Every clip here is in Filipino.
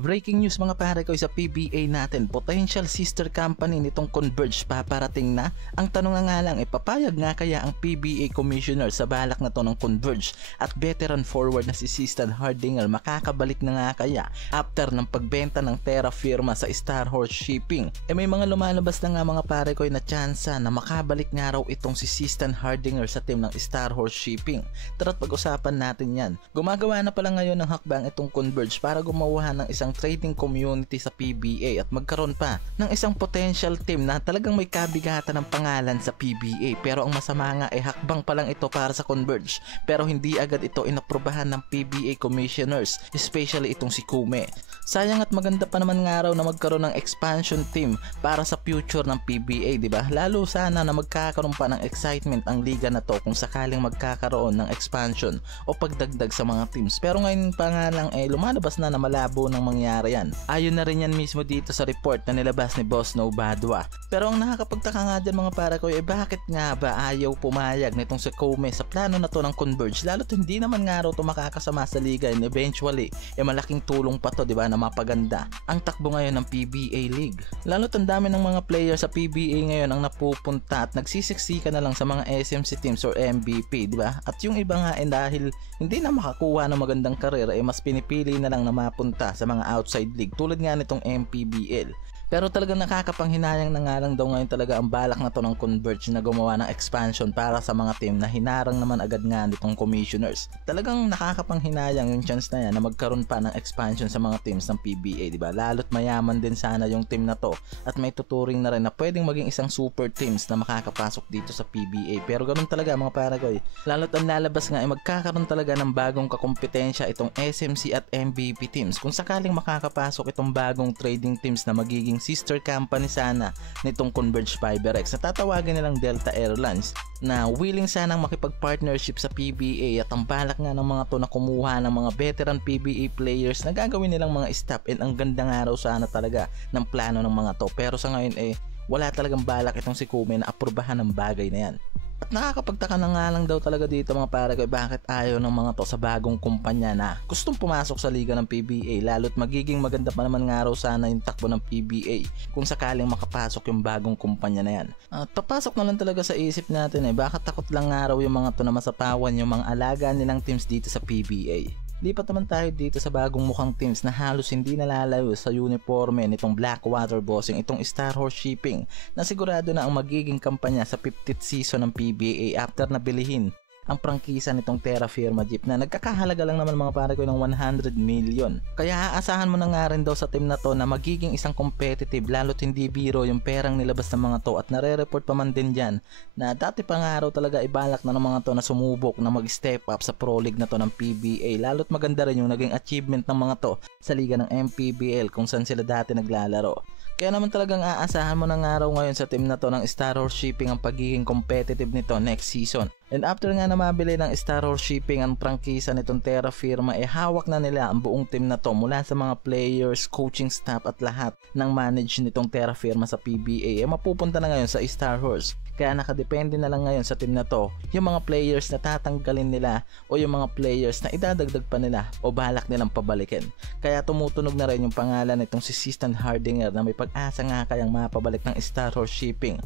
Breaking news mga pare ko sa PBA natin, potential sister company nitong Converge paparating na. Ang tanong nga lang, papayag nga kaya ang PBA Commissioner sa balak na to ng Converge at veteran forward na si Sistan Hardinger makakabalik na nga kaya after ng pagbenta ng Terra Firma sa Star Horse Shipping? May mga lumalabas na nga mga pare ko na tsansa na makabalik nga raw itong si Sistan Hardinger sa team ng Star Horse Shipping. Tara't pag-usapan natin yan. Gumagawa na pala ngayon ng hakbang itong Converge para gumawa ng isang trading community sa PBA at magkaroon pa ng isang potential team na talagang may kabigatan ng pangalan sa PBA. Pero ang masama nga hakbang pa lang ito para sa Converge, pero hindi agad ito inaprubahan ng PBA commissioners, especially itong si Kume. Sayang at maganda pa naman nga raw na magkaroon ng expansion team para sa future ng PBA, di ba? Lalo sana na magkakaroon pa ng excitement ang liga na to kung sakaling magkakaroon ng expansion o pagdagdag sa mga teams. Pero ngayon pa nga lang lumalabas na malabo ng mangyari yan. Ayon na rin yan mismo dito sa report na nilabas ni Boss No Badwa. Pero ang nakakapagtaka nga dyan mga para ko bakit nga ba ayaw pumayag nitong si Kume sa plano na to ng Converge, lalo't hindi naman nga raw to makakasama sa liga and eventually malaking tulong pa to, di ba, na mapaganda ang takbo ngayon ng PBA League. Lalo't ang dami ng mga player sa PBA ngayon ang napupunta at nagsisiksika na lang sa mga SMC teams or MVP, di ba? At yung iba nga dahil hindi na makakuha ng magandang karera mas pinipili na lang na mapunta sa mga outside league tulad nga nitong MPBL. Pero talagang nakakapanghinayang na nga lang daw ngayon talaga ang balak na to ng Converge na gumawa ng expansion para sa mga team na hinarang naman agad nga nitong commissioners. Talagang nakakapanghinayang yung chance na yan na magkaroon pa ng expansion sa mga teams ng PBA, di ba? Lalo't mayaman din sana yung team na to at may tuturing na rin na pwedeng maging isang super teams na makakapasok dito sa PBA. Pero ganoon talaga mga paragoy. Lalo't ang lalabas nga magkakaroon talaga ng bagong kakompetensya itong SMC at MVP teams kung sakaling makakapasok itong bagong trading teams na magiging sister company sana nitong Converge FiberX na tatawagin nilang Delta Airlines, na willing sanang makipag-partnership sa PBA at ang balak nga ng mga to na kumuha ng mga veteran PBA players na gagawin nilang mga staff. And ang ganda nga raw sana talaga ng plano ng mga to, pero sa ngayon wala talagang balak itong si Kume na aprubahan ng bagay na yan. At nakakapagtaka na nga lang daw talaga dito mga pare ko bakit ayaw ng mga to sa bagong kumpanya na gustong pumasok sa liga ng PBA, lalo't magiging maganda pa naman nga raw sana yung takbo ng PBA kung sakaling makapasok yung bagong kumpanya na yan. At papasok na lang talaga sa isip natin bakit takot lang nga raw yung mga to na masapawan yung mga alaga nilang teams dito sa PBA. Lipat naman tayo dito sa bagong mukhang teams na halos hindi nalalayo sa uniforme nitong Blackwater Bossing, itong Star Horse Shipping na sigurado na ang magiging kampanya sa 50th season ng PBA after na bilihin ang prangkisa nitong Terra Firma Jeep na nagkakahalaga lang naman mga pare ko ng 100 million. Kaya aasahan mo na nga rin daw sa team na to na magiging isang competitive, lalo't hindi biro yung perang nilabas ng mga to. At nare-report pa man din dyan na dati pa nga raw talaga ibalak na ng mga to na sumubok na mag-step up sa Pro League na to ng PBA, lalo't maganda rin yung naging achievement ng mga to sa liga ng MPBL kung saan sila dati naglalaro. Kaya naman talagang aasahan mo na nga raw ngayon sa team na to ng Star Horse Shipping ang pagiging competitive nito next season. And after nga na mabili ng Star Horse Shipping ang prangkisa nitong Terra Firma, hawak na nila ang buong team na to mula sa mga players, coaching staff at lahat ng manage nitong Terra Firma sa PBA mapupunta na ngayon sa Star Horse. Kaya nakadepende na lang ngayon sa team na to yung mga players na tatanggalin nila o yung mga players na idadagdag pa nila o balak nilang pabalikin. Kaya tumutunog na rin yung pangalan nitong si Sistan Hardinger na may pag-asa nga kayang mapabalik ng Star Horse Shipping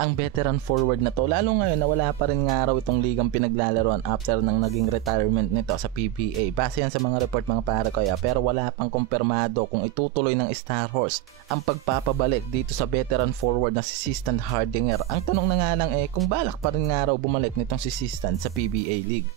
ang veteran forward na to, lalo ngayon na wala pa rin nga raw itong ligang pinaglalaroan after ng naging retirement nito sa PBA. Base yan sa mga report mga para kaya, pero wala pang kumpirmado kung itutuloy ng Star Horse ang pagpapabalik dito sa veteran forward na si Sistan Hardinger. Ang tanong na nga lang kung balak pa rin nga raw bumalik nitong si Sistan sa PBA League.